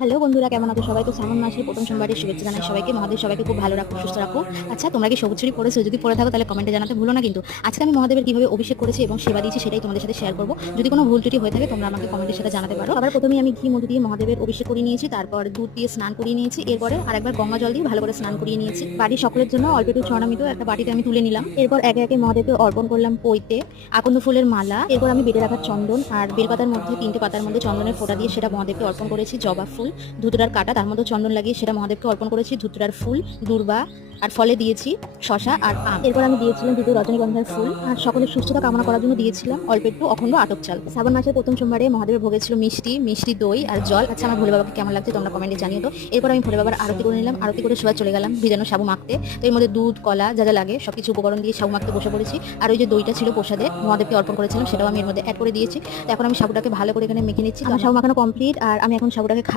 Hello বন্ধুরা, কেমন আছো সবাই? তো শ্রাবণ মাসের প্রথম সোমবারের শুভেচ্ছা জানাই সবাইকে। মহাদেব সবাইকে খুব ভালো রাখুক, সুস্থ রাখুক। আচ্ছা, তোমরা কি সবুজ চুড়ি পরেছো? যদি পরে থাকো তাহলে কমেন্টে জানাতে ভুলো না কিন্তু। আজকে আমি মহাদেবের কিভাবে অভিষেক করেছি এবং সেবা দিয়েছি সেটাই তোমাদের সাথে শেয়ার করবো। যদি কোনো ভুল ত্রুটি হয়ে থাকে তোমরা আমাকে কমেন্টের সাথে জানাতে পারো। সবার প্রথমেই আমি ঘি মধু দিয়ে মহাদেবের অভিষেক করিয়ে নিয়েছি, তারপর দুধ দিয়ে স্নান করিয়ে নিয়েছি, এরপরে আরেকবার গঙ্গা জল দিয়ে ভালো করে স্নান করিয়ে নিয়েছি। বাড়ির সকলের জন্য অল্প একটু ছড়ামিতো একটা বাটিতে আমি তুলে নিলাম। এরপর একে একে মহাদেবকে অর্পণ করলাম পইতে, আকন্দ ফুলের মালা, এরপর আমি বেটে রাখা চন্দন আর বেলপাতার মধ্যে 3টে পাতার মধ্যে চন্দনের ফোঁটা দিয়ে সেটা মহাদেবকে অর্পণ করেছি। জবা ফুল, ধুতরার কাটা, তার মধ্যে চন্দন লাগিয়ে সেটা মহাদেবকে অর্পণ করেছি। ধুতরার ফুল, দূর্বা আর ফলে দিয়েছি শশা আর আম। এরপর আমি দিয়েছিলাম দুটো রজনীগন্ধার ফুল আর সকলের সুস্থতা কামনা করার জন্য দিয়েছিলাম অল্প একটু অখণ্ড আতপ চাল। শ্রাবণ মাসের প্রথম সোমবারে মহাদেবের ভোগে ছিল মিষ্টি মিষ্টি দই আর জল। আচ্ছা, আমার ভোলে বাবাকে কেমন লাগছে তোমরা কমেন্টে জানিও তো। এরপর আমি ভোলে বাবার আরতি করে নিলাম, আরতি করে সবাই চলে গেলাম ভিজানো সাবু মাখতে। তো এর মধ্যে দুধ, কলা যা যা লাগে সবকিছু উপকরণ দিয়ে সাবু মাখতে বসে পড়েছি। আর ওই যে দইটা ছিল প্রসাদে মহাদেবকে অর্পণ করেছিলাম, সেটাও আমি এর মধ্যে অ্যাড করে দিয়েছি। তো এখন আমি সাবুটাকে ভালো করে এখানে মেখে নিচ্ছি। আমার সাবু মাখানো কমপ্লিট আর আমি এখন সাবুটাকে খাই।